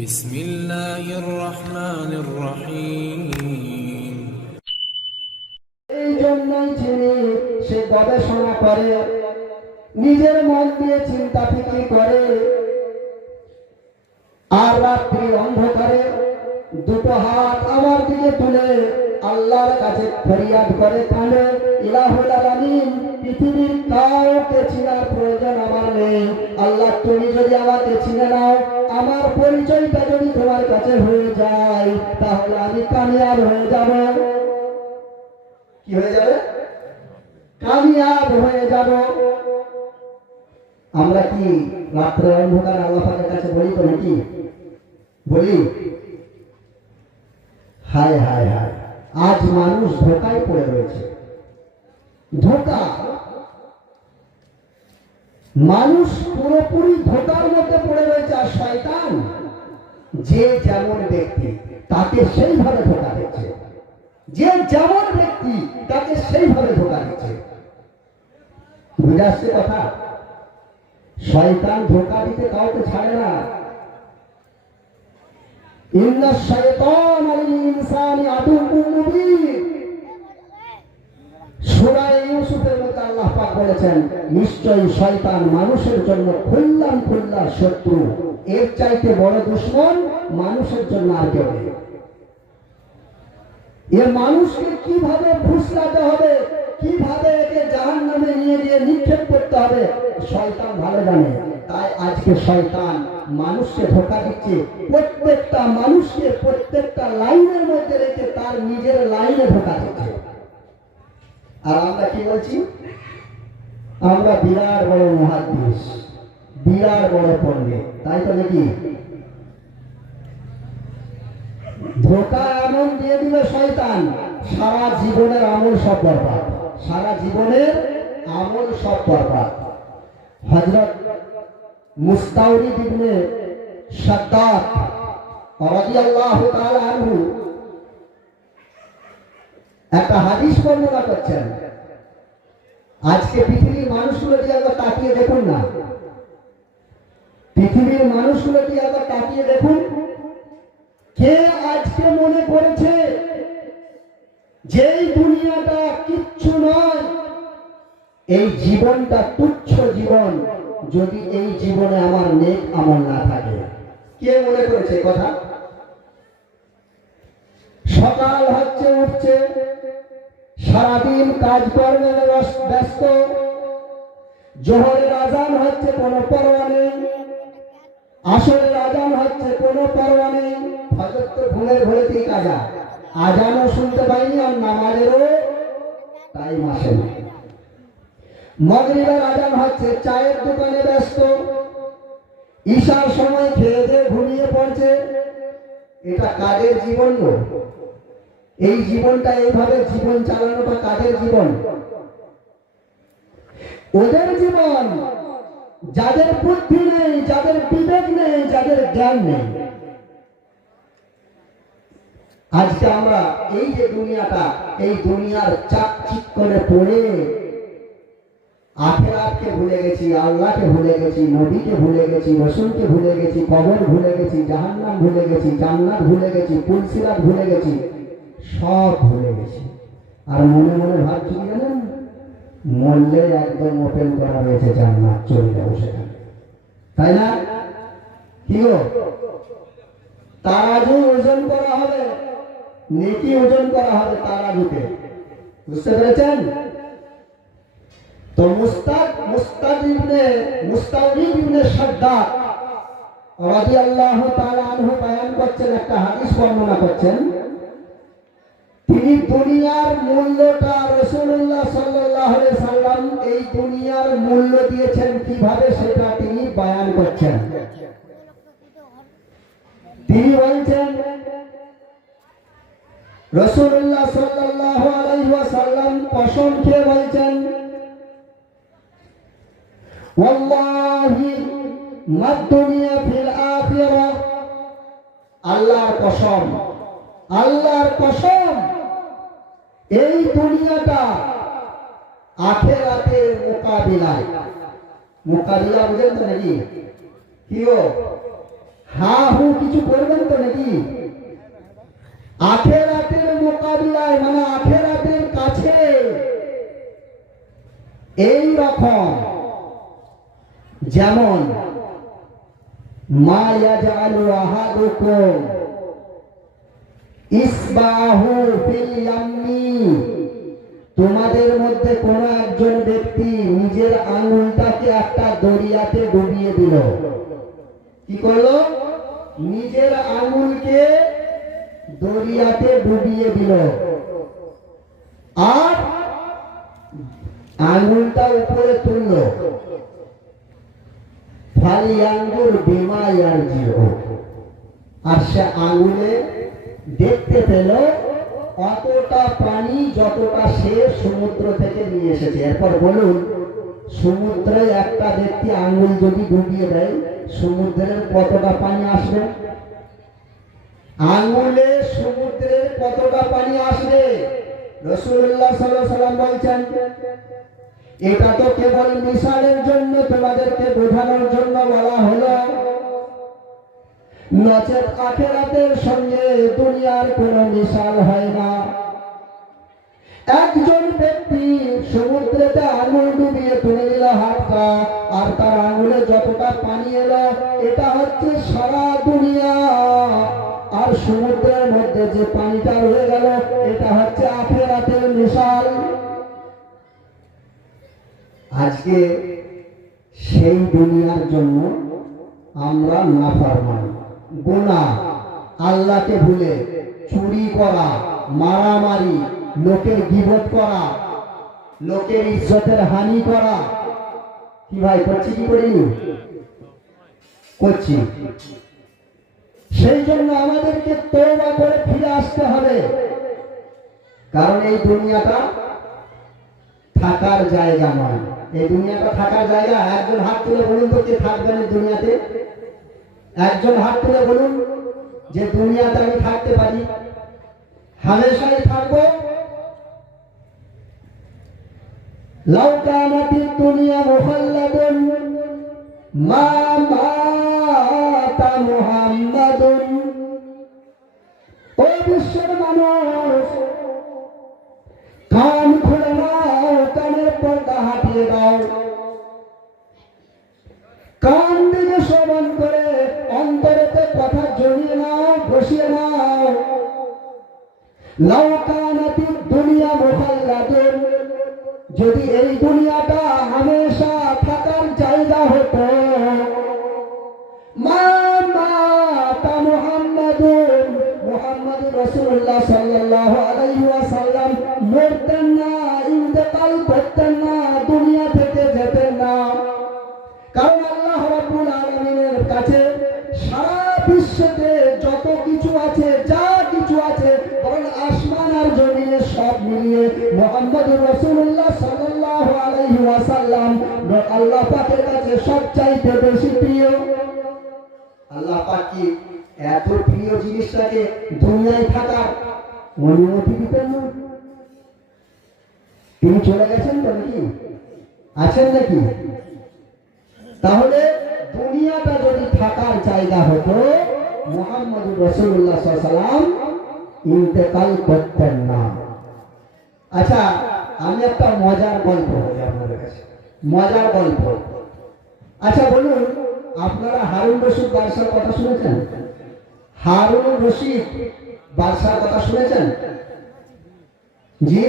بسم الله الرحمن الرحيم এই জন্যই তিনি সে গবেষণা করে, নিজের মন দিয়ে চিন্তা ফিকির করে, আর রাত্রি অন্ধকারে দুটো হাত আমার দিকে তুলে আল্লাহর কাছে ফরিয়াদ করে কাঁদে, ইলাহুল আলামিন, পৃথিবীর কাউকে চিনার প্রয়োজন আমার নেই। আল্লাহ, তুমি যদি আমাকে চিনে নাও, আমার পরিচয়টা যদি তোমার কাছে হয়ে যায়, তাহলে আমি কামিয়াব হয়ে যাব। কি হয়ে যাবে? কামিয়াব হয়ে যাব। আমরা কি রাত্রে অন্ধকার আল্লাহ পাকের কাছে বলি তো নাকি? বলি? হায় হায় হায়, আজ মানুষ ধোকায় পড়ে রয়েছে। ধোকা, মানুষ পুরোপুরি ধোকার মধ্যে পড়ে রয়েছে। আর শয়তান যে যেমন ব্যক্তি তাকে সেইভাবে ধোকা দিচ্ছে, যে যেমন ব্যক্তি তাকে সেইভাবে ধোকা দিচ্ছে। বুঝে আসছে কথা? শয়তান ধোকা দিতে কাউকে ছাড়ে না। ইন্না শাইতানা লিল ইনসানি আদুউম মুবিন। সূরা ইউসুফের মধ্যে আল্লাহ পাক বলেছেন, নিশ্চয়ই শয়তান মানুষের জন্য খুল্লাম খুল্লা শত্রু। এর চাইতে বড় দুশমন মানুষের জন্য আর কেউ নেই। এ মানুষকে কিভাবে ফুসলাতে হবে, কিভাবে একে জাহান্নামে নিয়ে গিয়ে নিক্ষেপ করতে হবে, শয়তান ভালো জানে। তাই আজকে শয়তান মানুষকে ধোঁকা দিচ্ছে, প্রত্যেকটা মানুষকে প্রত্যেকটা লাইনের মধ্যে রেখে তার নিজের লাইনে ধোঁকা দিচ্ছে। আর আমরা কি বলছি? আমরা বিরাট বড় মুহাদ্দিস, বিরাট বড় পণ্ডিত, তাই তো নাকি? ধোঁকা এমন দিয়ে দিল শয়তান, সারা জীবনের আমল সব বরবাদ, সারা জীবনের আমল সব বরবাদ। হযরত মুস্তাওরিদ ইবনে শাদ্দাদ রাদিয়াল্লাহু তাআলা আনহু একটা হাদিস বর্ণনা করছেন। আজকে পৃথিবীর মানুষগুলো কি একবার তাকিয়ে দেখুন না, পৃথিবীর মানুষগুলো কি একবার তাকিয়ে দেখুন। কে আজকে মনে করেছে যে এই দুনিয়াটা কিচ্ছু নয়, এই জীবনটা তুচ্ছ জীবন, যদি এই জীবনে আমার নেক আমল না থাকে? কে মনে করেছে কথা? সকাল হচ্ছে, উঠছে, সারাদিন কাজকর্মে ব্যস্ত, জোহরের আজান হচ্ছে কোনো পরোয়া নেই, আসরের আজান হচ্ছে কোনো পরোয়া নেই, ফজর তো ঘুমের ঘরেতেই কাজা, আজানও শুনতে পাইনি আর নামাজেরও টাইম আসে না। মাগরিবের আজান হচ্ছে, চায়ের দোকানে ব্যস্ত, ঈশার সময় খেয়ে দিয়ে ঘুমিয়ে পড়ছে। এটা কাজের জীবন নয়। এই জীবনটা এইভাবে জীবন চালানোটা কাজের জীবন। ওদের জীবন, যাদের বুদ্ধি নেই, যাদের বিবেক নেই, যাদের জ্ঞান নেই। আজকে আমরা এই যে দুনিয়াটা, এই দুনিয়ার চাকচিক্যে পড়ে আখিরাতকে ভুলে গেছি, আল্লাহকে ভুলে গেছি, নবীকে ভুলে গেছি, রাসূলকে ভুলে গেছি, কবর ভুলে গেছি, জাহান্নাম ভুলে গেছি, জান্নাত ভুলে গেছি, পুলসিরাত ভুলে গেছি, সব ভুলে গেছি। আর মনে মনে ভাবছি কি জানেন? মরলে একদম ওপেন করা রয়েছে জান্নাত, চলে যাবো সেখানে, তাই না? কি গো, তারাজু ওজন করা হবে, নেকি ওজন করা হবে তারাজুতে, বুঝতে পেরেছেন? তো মুস্তাওরিদ ইবনে শাদ্দাদ রাদিয়াল্লাহু তাআলা আনহু বয়ান করছেন, একটা হাদিস বর্ণনা করছেন। তিনি দুনিয়ার মূল্যটা, রাসূলুল্লাহ সাল্লাল্লাহু আলাইহি সাল্লাম এই দুনিয়ার মূল্য দিয়েছেন কিভাবে, সেটা তিনি বয়ান করছেন। তিনি বলছেন, রাসূলুল্লাহ সাল্লাল্লাহু আলাইহি ওয়াসাল্লাম কসম খেয়ে বলছেন, ওয়াল্লাহি মাদ দুনিয়া ফিল আখিরাহ, আল্লাহর কসম, আল্লাহর কসম, এই দুনিয়াটা আখিরাতের মোকাবিলায়, মোকাবিলা বুঝেন তো নাকি? কি গো, হা হু কিছু করবেন তো নাকি? আখেরাতের মোকাবিলায় মানে আখেরাতের কাছে এই রকম যেমন মা ইয়াজআলু আহাদুকুম ইসবাহু ফিল ইয়াম্মি, তোমাদের মধ্যে কোন একজন ব্যক্তি নিজের আঙুলটাকে একটা দরিয়াতে ডুবিয়ে দিল। কি করলো? নিজের আঙুলকে দরিয়াতে ডুবিয়ে দিল আর আঙুলটা উপরে তুললো। ফালিয়াঙ্গুর বিমা ইয়ারজিউ, আর সে আঙুলে দেখতে পেল অতটা পানি যতটা সে সমুদ্র থেকে নিয়ে এসেছে। এরপর বলুন, সমুদ্রে একটা ব্যক্তি আঙুল যদি ডুবিয়ে দেয় সমুদ্রের কতটা পানি আসবে? আঙুলে সমুদ্রের কতটা পানি আসবে? রাসূলুল্লাহ সাল্লাল্লাহু আলাইহি ওয়াসাল্লাম বলছেন, এটা তো কেবল মিসালের জন্য তোমাদেরকে বোঝানোর জন্য বলা হলো, নচেত আখিরাতের সঙ্গে দুনিয়ার কোনো মিসাল হয় না। একজন ব্যক্তি সমুদ্রেতে আঙুল ডুবিয়ে তুলে দিল হাতটা, আর তার আঙুলে যতটা পানি এলো এটা হচ্ছে সারা দুনিয়া, আর সমুদ্রের মধ্যে যে পানিটা রয়ে গেল এটা হচ্ছে আখিরাতের মিসাল। আজকে সেই দুনিয়ার জন্য আমরা নাফরমান, গুনাহ, আল্লাহকে ভুলে চুরি করা, মারামারি, লোকের গীবত করা, লোকের ইজ্জতের হানি করা, কি ভাই করছি কি করিনি? করছি। সেই জন্য আমাদেরকে তওবা করে ফিরে আসতে হবে, কারণ এই দুনিয়াটা থাকার জায়গা নয়। এই দুনিয়াটা থাকার জায়গা? একজন হাত তুলে বলুন তো কে থাকবেন এই দুনিয়াতে? একজন হাত তুলে বলুন যে দুনিয়াতে আমি থাকতে পারি, হামেশাই থাকবো। লাউ কানাতিদ দুনিয়া মুখাল্লাদুন মা মাতা মুহাম্মাদুন। ও বিশ্বের মানুষ, কান খুলে নাও, কানের পর্দা হাটিয়ে দাও, কান দিকে শ্রবণ করে অন্তরেতে কথা জড়িয়ে নাও, বসিয়ে নাও। লাউ কানাতিদ দুনিয়া মুখাল্লাদুন, যদি এই দুনিয়াটা হামেশা থাকার জায়গা হতো, মা মাতা মুহাম্মাদুন, মুহাম্মদুর রাসূলুল্লাহ সাল্লাল্লাহু আলাইহি ওয়াসাল্লাম মরতেন না, ইন্তেকাল করতেন না, দুনিয়া থেকে যেতেন না। কারণ আল্লাহ রাব্বুল আলামিনের কাছে সারা বিশ্বতে যত কিছু আছে, যা কিছু আছে, বরং আসমান আর জমিনে সব মিলিয়ে মুহাম্মদুর রাসূলুল্লাহ সাল্লাল্লাহু আলাইহি ওয়াসাল্লাম আল্লাহ পাকের কাছে সবচাইতে বেশি প্রিয়। আল্লাহ পাক কি এত প্রিয় জিনিসটাকে দুনিয়ায় থাকার অনুমতি দিতেন না? তিনি চলে গেছেন তো নাকি? আছেন নাকি? তাহলে দুনিয়াটা যদি থাকার জায়গা হতো, মুহাম্মদুর রাসূলুল্লাহ সাল্লাল্লাহু আলাইহি ওয়াসাল্লাম ইন্তেকাল করতেন না। আচ্ছা, আমি একটা মজার গল্প বলি আপনাদের কাছে, মজার গল্প। আচ্ছা বলুন, আপনারা হারুন রশিদ বাদশার কথা শুনেছেন? হারুন রশিদ বাদশার কথা শুনেছেন? জি।